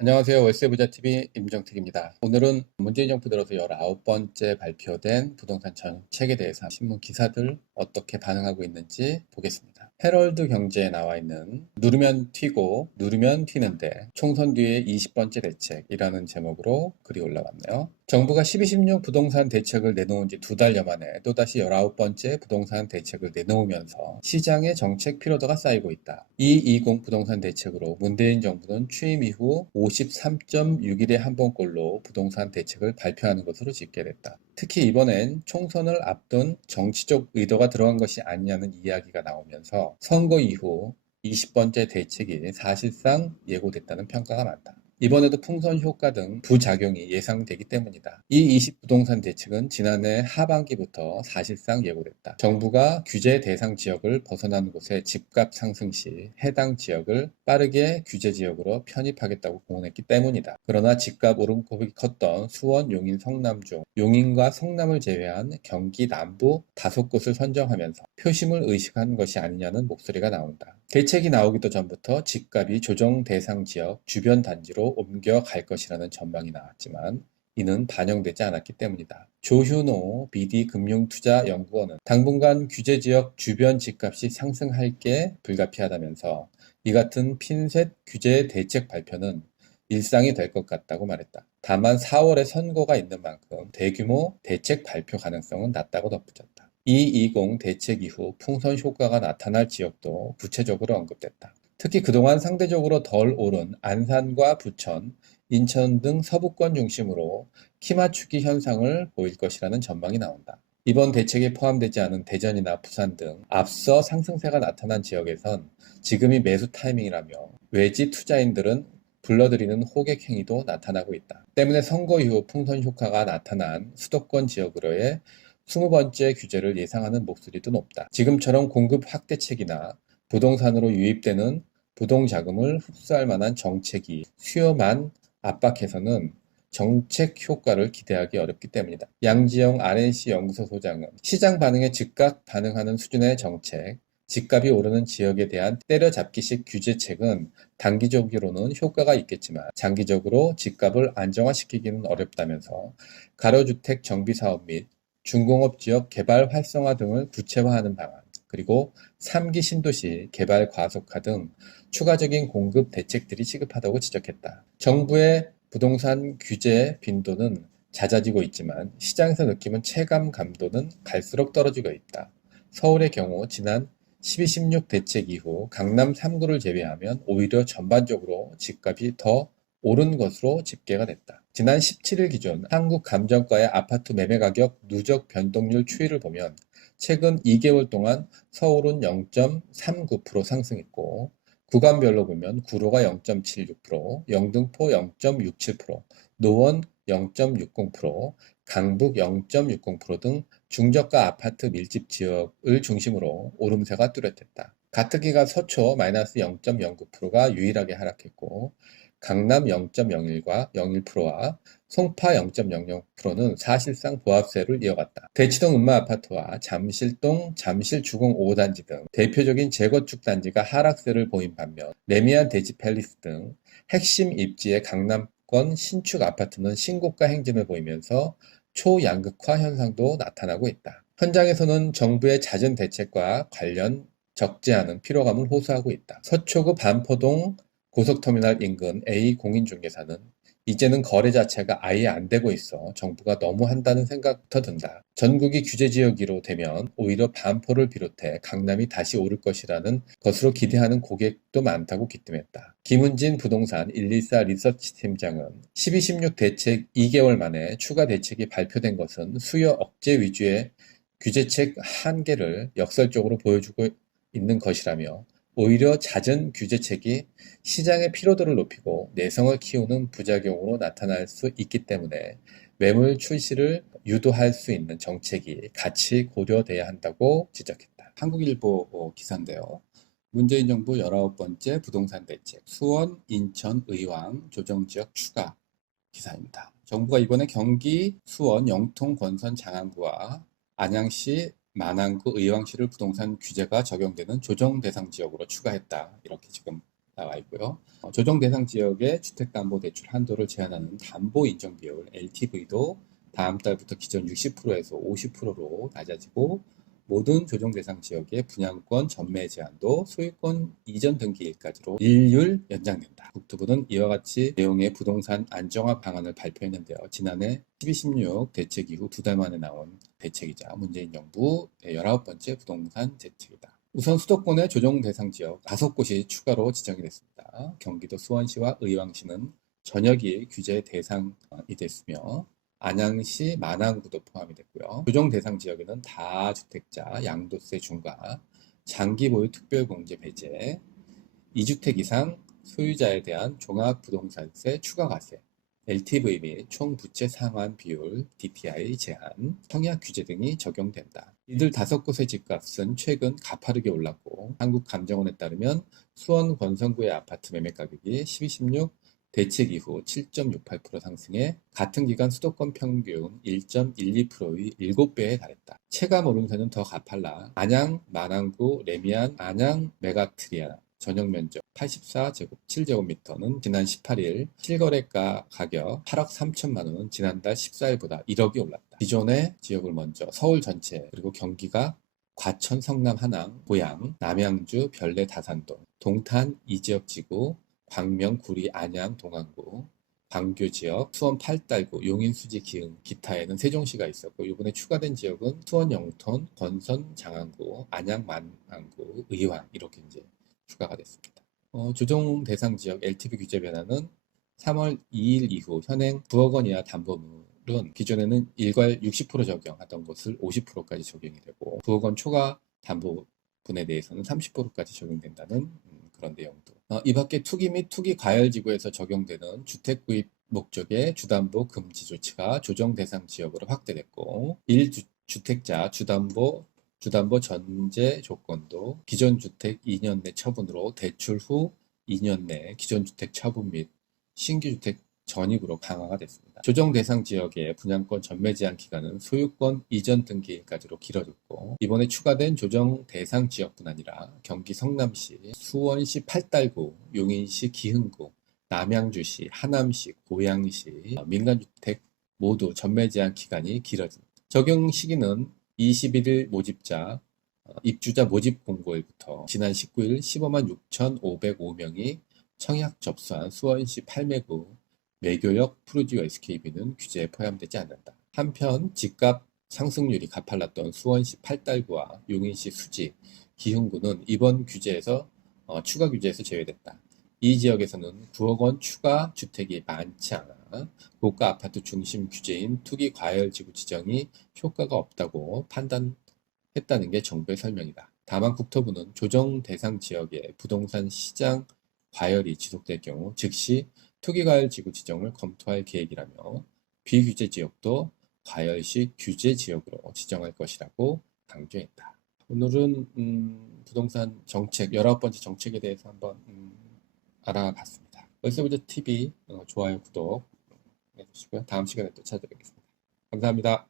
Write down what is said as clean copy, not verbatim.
안녕하세요. 월세부자TV 임정택입니다. 오늘은 문재인 정부 들어서 19번째 발표된 부동산 정책에 대해서 신문 기사들 어떻게 반응하고 있는지 보겠습니다. 헤럴드 경제에 나와 있는 누르면 튀고 누르면 튀는데 총선 뒤에 20번째 대책이라는 제목으로 글이 올라왔네요. 정부가 12.16 부동산 대책을 내놓은 지 2달여 만에 또다시 19번째 부동산 대책을 내놓으면서 시장의 정책 피로도가 쌓이고 있다. 220 부동산 대책으로 문재인 정부는 취임 이후 53.6일에 한 번꼴로 부동산 대책을 발표하는 것으로 집계됐다. 특히 이번엔 총선을 앞둔 정치적 의도가 들어간 것이 아니냐는 이야기가 나오면서 선거 이후 20번째 대책이 사실상 예고됐다는 평가가 많다. 이번에도 풍선 효과 등 부작용이 예상되기 때문이다. 이 20 부동산 대책은 지난해 하반기부터 사실상 예고됐다. 정부가 규제 대상 지역을 벗어난 곳의 집값 상승 시 해당 지역을 빠르게 규제 지역으로 편입하겠다고 공언했기 때문이다. 그러나 집값 오름폭이 컸던 수원, 용인, 성남 중 용인과 성남을 제외한 경기 남부 5곳을 선정하면서 표심을 의식한 것이 아니냐는 목소리가 나온다. 대책이 나오기도 전부터 집값이 조정 대상 지역 주변 단지로 옮겨갈 것이라는 전망이 나왔지만 이는 반영되지 않았기 때문이다. 조현호 BD금융투자연구원은 당분간 규제지역 주변 집값이 상승할 게 불가피하다면서 이 같은 핀셋 규제 대책 발표는 일상이 될 것 같다고 말했다. 다만 4월에 선거가 있는 만큼 대규모 대책 발표 가능성은 낮다고 덧붙였다. 220 대책 이후 풍선 효과가 나타날 지역도 구체적으로 언급됐다. 특히 그동안 상대적으로 덜 오른 안산과 부천, 인천 등 서부권 중심으로 키 맞추기 현상을 보일 것이라는 전망이 나온다. 이번 대책에 포함되지 않은 대전이나 부산 등 앞서 상승세가 나타난 지역에선 지금이 매수 타이밍이라며 외지 투자인들은 불러들이는 호객 행위도 나타나고 있다. 때문에 선거 이후 풍선 효과가 나타난 수도권 지역으로의 20번째 규제를 예상하는 목소리도 높다. 지금처럼 공급 확대책이나 부동산으로 유입되는 부동자금을 흡수할 만한 정책이 수요만 압박해서는 정책 효과를 기대하기 어렵기 때문이다. 양지영 RNC 연구소 소장은 시장 반응에 즉각 반응하는 수준의 정책, 집값이 오르는 지역에 대한 때려잡기식 규제책은 단기적으로는 효과가 있겠지만 장기적으로 집값을 안정화시키기는 어렵다면서 가로주택 정비사업 및 중공업 지역 개발 활성화 등을 구체화하는 방안, 그리고 3기 신도시 개발 과속화 등 추가적인 공급 대책들이 시급하다고 지적했다. 정부의 부동산 규제 빈도는 잦아지고 있지만 시장에서 느끼는 체감 감도는 갈수록 떨어지고 있다. 서울의 경우 지난 12.16 대책 이후 강남 3구를 제외하면 오히려 전반적으로 집값이 더 오른 것으로 집계가 됐다. 지난 17일 기준 한국감정가의 아파트 매매 가격 누적 변동률 추이를 보면 최근 2개월 동안 서울은 0.39% 상승했고 구간별로 보면 구로가 0.76%, 영등포 0.67%, 노원 0.60%, 강북 0.60% 등 중저가 아파트 밀집 지역을 중심으로 오름세가 뚜렷했다. 가특기가 서초 마이너스 0.09%가 유일하게 하락했고 강남 0.01과 01%와 송파 0.00%는 사실상 보합세를 이어갔다. 대치동 음마아파트와 잠실동 잠실주공 5단지 등 대표적인 재건축 단지가 하락세를 보인 반면 레미안 대지팰리스 등 핵심 입지의 강남권 신축 아파트는 신고가 행진을 보이면서 초양극화 현상도 나타나고 있다. 현장에서는 정부의 잦은 대책과 관련 적지 않은 피로감을 호소하고 있다. 서초구 반포동 고속터미널 인근 A 공인중개사는 이제는 거래 자체가 아예 안 되고 있어 정부가 너무 한다는 생각부터 든다. 전국이 규제지역으로 되면 오히려 반포를 비롯해 강남이 다시 오를 것이라는 것으로 기대하는 고객도 많다고 기뜸했다. 김은진 부동산 114 리서치 팀장은 12.16 대책 2개월 만에 추가 대책이 발표된 것은 수요 억제 위주의 규제책 한계를 역설적으로 보여주고 있는 것이라며 오히려 잦은 규제책이 시장의 피로도를 높이고 내성을 키우는 부작용으로 나타날 수 있기 때문에 매물 출시를 유도할 수 있는 정책이 같이 고려돼야 한다고 지적했다. 한국일보 기사인데요. 문재인 정부 19번째 부동산 대책, 수원, 인천, 의왕 조정지역 추가 기사입니다. 정부가 이번에 경기, 수원, 영통, 권선, 장안구와 안양시, 만안구, 의왕시를 부동산 규제가 적용되는 조정 대상 지역으로 추가했다. 이렇게 지금 나와 있고요. 조정 대상 지역의 주택담보대출 한도를 제한하는 담보 인정 비율 LTV도 다음 달부터 기존 60%에서 50%로 낮아지고 모든 조정 대상 지역의 분양권 전매 제한도 소유권 이전 등기일까지로 일률 연장된다. 국토부는 이와 같이 내용의 부동산 안정화 방안을 발표했는데요. 지난해 12.16 대책 이후 2달 만에 나온 대책이자 문재인 정부 19번째 부동산 대책이다. 우선 수도권의 조정 대상 지역 5곳이 추가로 지정이 됐습니다. 경기도 수원시와 의왕시는 전역이 규제 대상이 됐으며 안양시, 마남구도 포함이 됐고요. 조정 대상 지역에는 다주택자 양도세 중과 장기 보유 특별공제 배제, 2주택 이상 소유자에 대한 종합부동산세 추가 과세, LTV 및 총 부채 상환 비율, DTI 제한, 청약 규제 등이 적용된다. 이들 5곳의 집값은 최근 가파르게 올랐고 한국감정원에 따르면 수원 권선구의 아파트 매매 가격이 12.16 대책 이후 7.68% 상승해 같은 기간 수도권 평균 1.12%의 7배에 달했다. 체감 오름세는 더 가팔라 안양, 만안구, 레미안, 안양, 메가트리아 전용 면적 84제곱 7제곱미터는 지난 18일 실거래가 가격 8억 3천만 원은 지난달 14일보다 1억이 올랐다. 기존의 지역을 먼저 서울 전체 그리고 경기가 과천, 성남, 하남, 고양, 남양주, 별내, 다산동, 동탄, 이지역 지구, 광명, 구리, 안양, 동안구, 광교 지역, 수원 8달구, 용인, 수지, 기흥, 기타에는 세종시가 있었고 이번에 추가된 지역은 수원, 영톤, 권선, 장안구, 안양, 만안구, 의왕 이렇게 이제 추가가 됐습니다. 조정 대상 지역 LTV 규제 변화는 3월 2일 이후 현행 9억 원 이하 담보물은 기존에는 일괄 60% 적용하던 것을 50%까지 적용이 되고 9억 원 초과 담보분에 대해서는 30%까지 적용된다는 그런 내용도. 이 밖에 투기 및 투기 과열지구에서 적용되는 주택 구입 목적의 주담보 금지 조치가 조정 대상 지역으로 확대됐고 1주택자 주담보 전제 조건도 기존 주택 2년 내 처분으로 대출 후 2년 내 기존 주택 처분 및 신규 주택 전입으로 강화가 됐습니다. 조정 대상 지역의 분양권 전매 제한 기간은 소유권 이전 등기일까지로 길어졌고 이번에 추가된 조정 대상 지역뿐 아니라 경기 성남시, 수원시 8달구, 용인시 기흥구, 남양주시, 하남시, 고양시 민간주택 모두 전매 제한 기간이 길어집니다. 적용 시기는 21일 모집자 입주자 모집 공고일부터 지난 19일 15만 6,505명이 청약 접수한 수원시 팔매구 매교역 푸르지오 SKB는 규제에 포함되지 않는다. 한편 집값 상승률이 가팔랐던 수원시 8달구와 용인시 수지, 기흥구는 이번 규제에서 추가 규제에서 제외됐다. 이 지역에서는 9억 원 추가 주택이 많지 않아 고가 아파트 중심 규제인 투기 과열지구 지정이 효과가 없다고 판단했다는 게 정부의 설명이다. 다만 국토부는 조정 대상 지역의 부동산 시장 과열이 지속될 경우 즉시 투기과열지구 지정을 검토할 계획이라며 비규제 지역도 과열시 규제 지역으로 지정할 것이라고 강조했다. 오늘은 부동산 정책 19번째 정책에 대해서 한번 알아봤습니다. 월세부자 TV 좋아요 구독 해주시고요. 다음 시간에 또 찾아뵙겠습니다. 감사합니다.